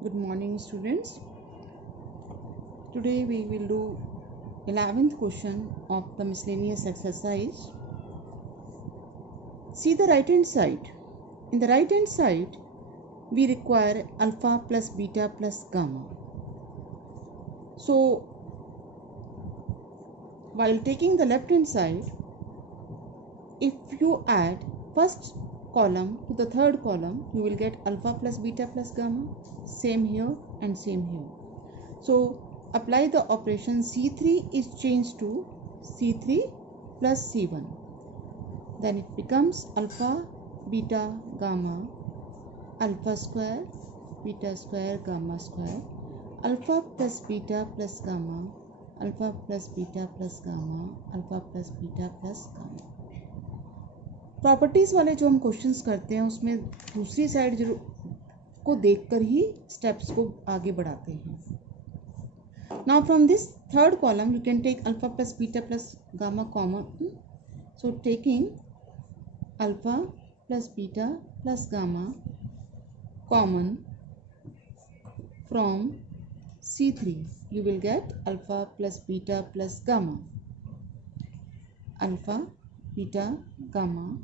Good morning, students. Today we will do 11th question of the miscellaneous exercise. See the right hand side. In the right hand side, we require alpha plus beta plus gamma. So, while taking the left hand side, if you add first column to the third column, you will get alpha plus beta plus gamma. Same here and same here. So, apply the operation C3 is changed to C3 plus C1. Then it becomes alpha, beta, gamma, alpha square, beta square, gamma square, alpha plus beta plus gamma, alpha plus beta plus gamma, alpha plus beta plus gamma. Properties वाले जो हम questions करते हैं उसमें दूसरी side को देखकर ही steps को आगे बढ़ाते हैं. Now from this third column you can take alpha plus beta plus gamma common. So taking alpha plus beta plus gamma common from C3, you will get alpha plus beta plus gamma. Alpha, beta, gamma,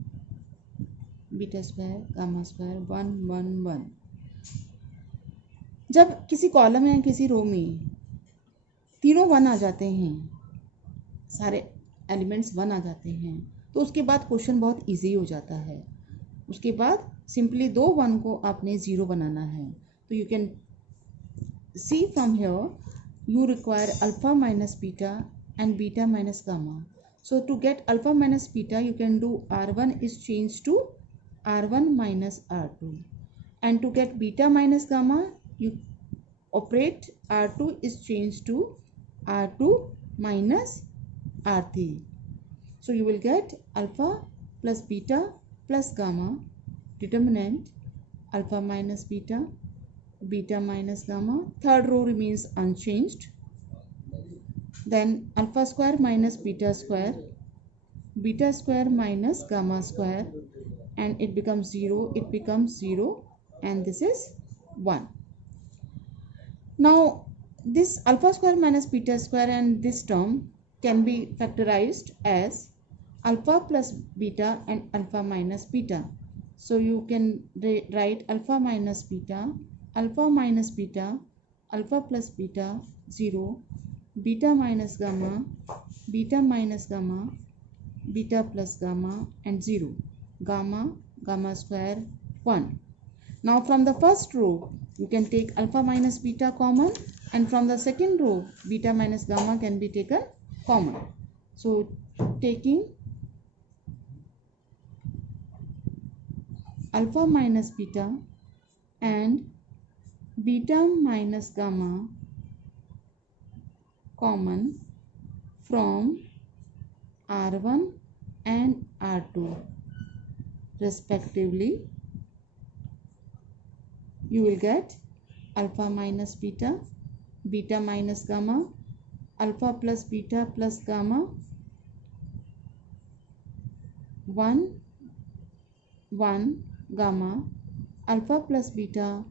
beta square, gamma square, 1 1 1. जब किसी column या किसी रो में तीनों 1 आ जाते हैं, सारे elements 1 आ जाते हैं, तो उसके बाद क्वेश्चन बहुत इजी हो जाता है. उसके बाद सिंपली दो 1 को आपने 0 बनाना है. तो you can see from here you require alpha minus beta and beta minus gamma. So to get alpha minus beta you can do R1 is changed to R1 minus R2, and to get beta minus gamma you operate R2 is changed to R2 minus R3. So you will get alpha plus beta plus gamma, determinant alpha minus beta, beta minus gamma. Third row remains unchanged. Then alpha square minus beta square minus gamma square, and it becomes 0, it becomes 0, and this is 1. Now this alpha square minus beta square and this term can be factorized as alpha plus beta and alpha minus beta. So you can write alpha minus beta, alpha minus beta, alpha plus beta 0, beta minus gamma, beta minus gamma, beta plus gamma, and 0, gamma, gamma square 1. Now from the first row you can take alpha minus beta common, and from the second row beta minus gamma can be taken common. So taking alpha minus beta and beta minus gamma common from R1 and R2 respectively, you will get alpha minus beta, beta minus gamma, alpha plus beta plus gamma, 1 1 gamma, alpha plus beta,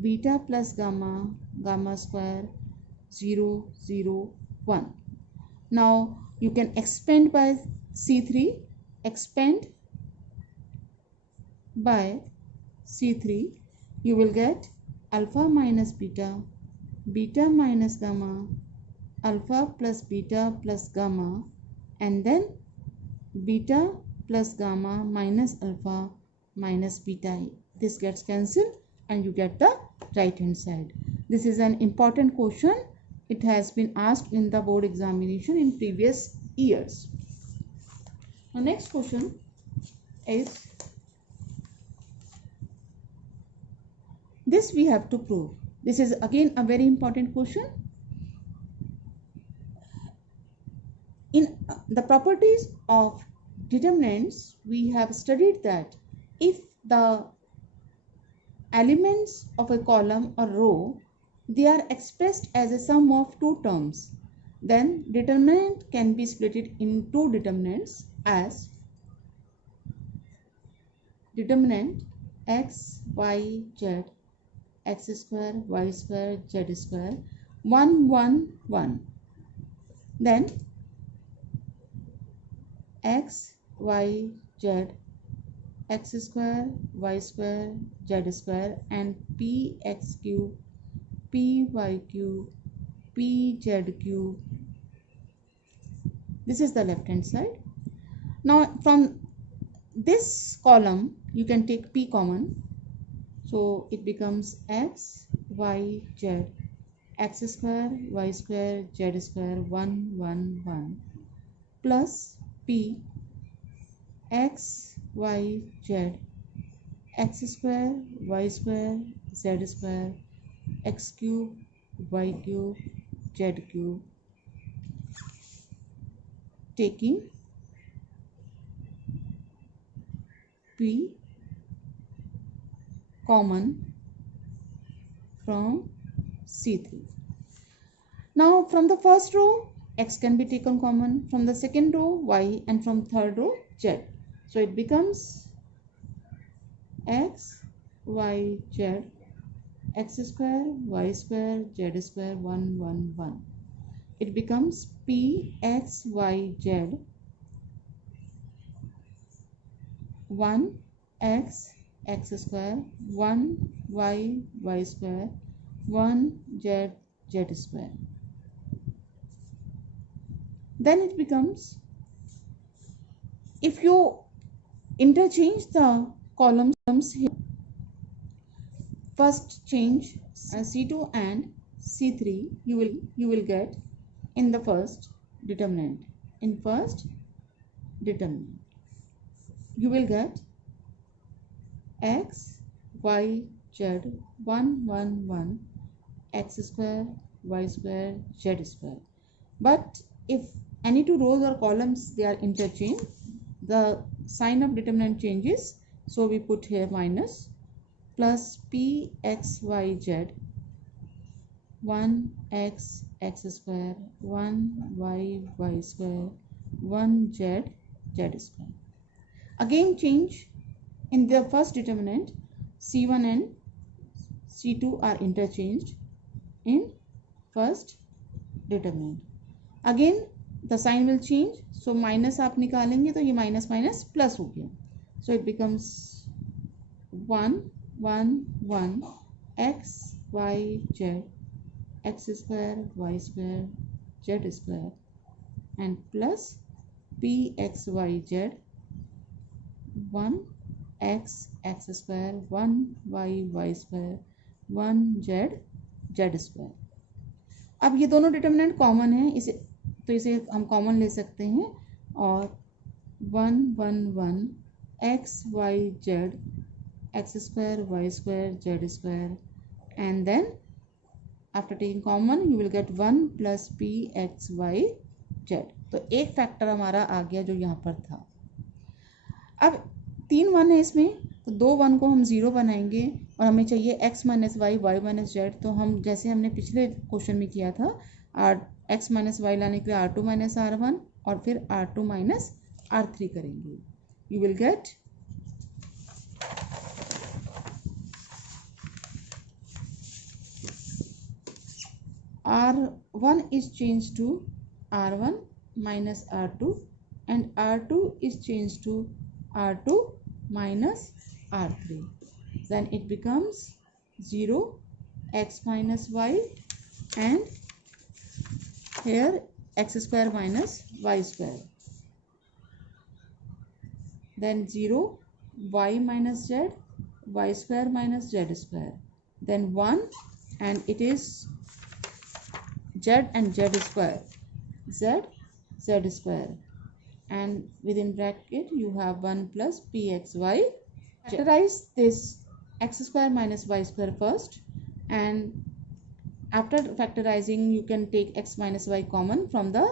beta plus gamma, gamma square 0 0 1. Now you can expand by C3, expand by C3, you will get alpha minus beta, beta minus gamma, alpha plus beta plus gamma, and then beta plus gamma minus alpha minus beta. This gets cancelled and you get the right hand side. This is an important question. It has been asked in the board examination in previous years. The next question is, this we have to prove. This is again a very important question. In the properties of determinants, we have studied that if the elements of a column or row, they are expressed as a sum of two terms, then determinant can be split in two determinants as determinant x, y, z x square, y square, z square, 1 1 1. Then x y z, x square, y square, z square, and p x cube, p y cube, p z cube. This is the left hand side. Now from this column you can take p common, so it becomes x y z, x square, y square, z square, 1 1 1, plus p x y z, x square, y square, z square, x cube, y cube, z cube, taking p common from C3. Now from the first row x can be taken common, from the second row y, and from third row z. So it becomes x y z, x square, y square, z square, 1 1 1. It becomes p x y z, 1 x x square, 1 y y square, 1 z z square. Then it becomes, if you interchange the columns here, first change C2 and C3, you will get in the first determinant. In first determinant, you will get x y z, 1 1 1, x square, y square, z square. But if any two rows or columns they are interchanged, the sign of determinant changes, so we put here minus, plus p x y z, 1 x x square, 1 y y square, 1 z z square. Again change in the first determinant, C1 and C2 are interchanged in first determinant. Again the sign will change, so minus आप निकालेंगे तो ये minus minus plus हो गया, so it becomes 1 1 1 x y z, x square, y square, z square, and plus p x y z, 1 x x square, 1 y y square, 1 z z square. अब ये दोनों determinant common है, इसे हम common ले सकते हैं, और 1 1 1 x y z, x square, y square, z square, and then after taking common you will get 1 plus p x y z. तो एक फैक्टर हमारा आ गया जो यहाँ पर था. अब 3 1 है इसमें, तो 2 1 को हम 0 बनाएंगे और हमें चाहिए x minus Y, Y minus Z. तो हम जैसे हमने पिछले क्वेश्चन में किया था, x माइनस वाई लाने के लिए R2 माइनस R1 और फिर R2 माइनस R3 करेंगे. You will get R1 is changed to R1 minus R2 and R2 is changed to R2 minus R3. Then it becomes 0 x minus y, and here x square minus y square. Then 0 y minus z, y square minus z square. Then 1, and it is z and z square, z z square, and within bracket you have 1 plus pxy. Factorize this x square minus y square first, and after factorizing you can take x minus y common from the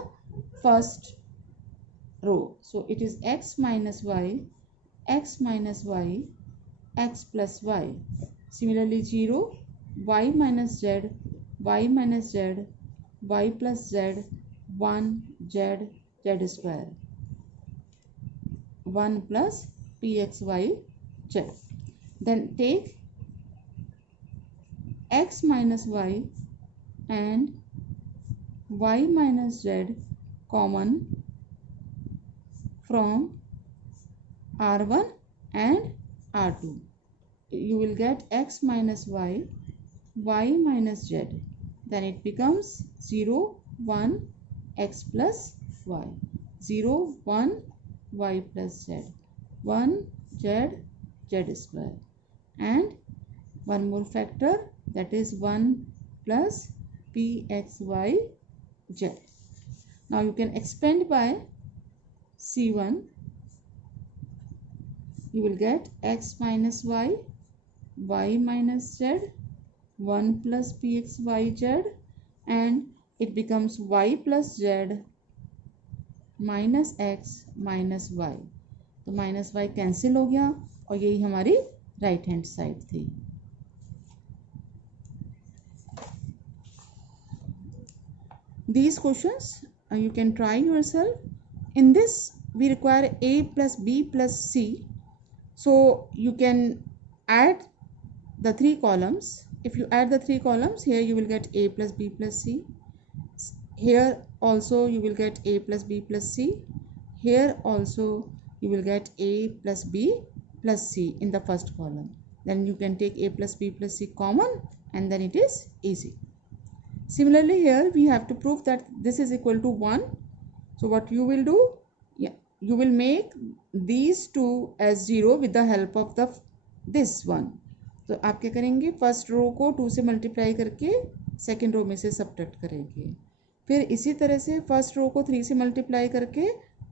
first row. So it is x minus y, x minus y, x plus y. Similarly 0 y minus z, y minus z, y plus z, 1 z z square, 1 plus pxy z. Then take x minus y and y minus z common from R1 and R2. You will get x minus y, y minus z. Then it becomes 0, 1, x plus y. 0, 1, y plus z. 1, z, z square. And one more factor, that is 1 plus pxy z. Now you can expand by C1. You will get x minus y, y minus z, 1 plus pxyz, and it becomes y plus z minus x minus y. तो minus y cancel हो गया और यही हमारी right hand side थी. These questions you can try yourself. In this we require a plus b plus c. So you can add the three columns. If you add the three columns, here you will get a plus b plus c. Here also you will get a plus b plus c. Here also you will get a plus b plus c in the first column. Then you can take a plus b plus c common and then it is easy. Similarly, here we have to prove that this is equal to 1. So what you will do? You will make these two as 0 with the help of this one. तो आप क्या करेंगे? First row को 2 से multiply करके second row में से subtract करेंगे. फिर इसी तरह से फर्स्ट रो को 3 से मल्टीप्लाई करके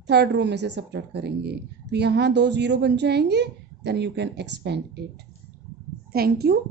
थर्ड रो में से सब्ट्रैक्ट करेंगे. तो यहाँ 2 0 बन जाएंगे. Then you can expand it. Thank you.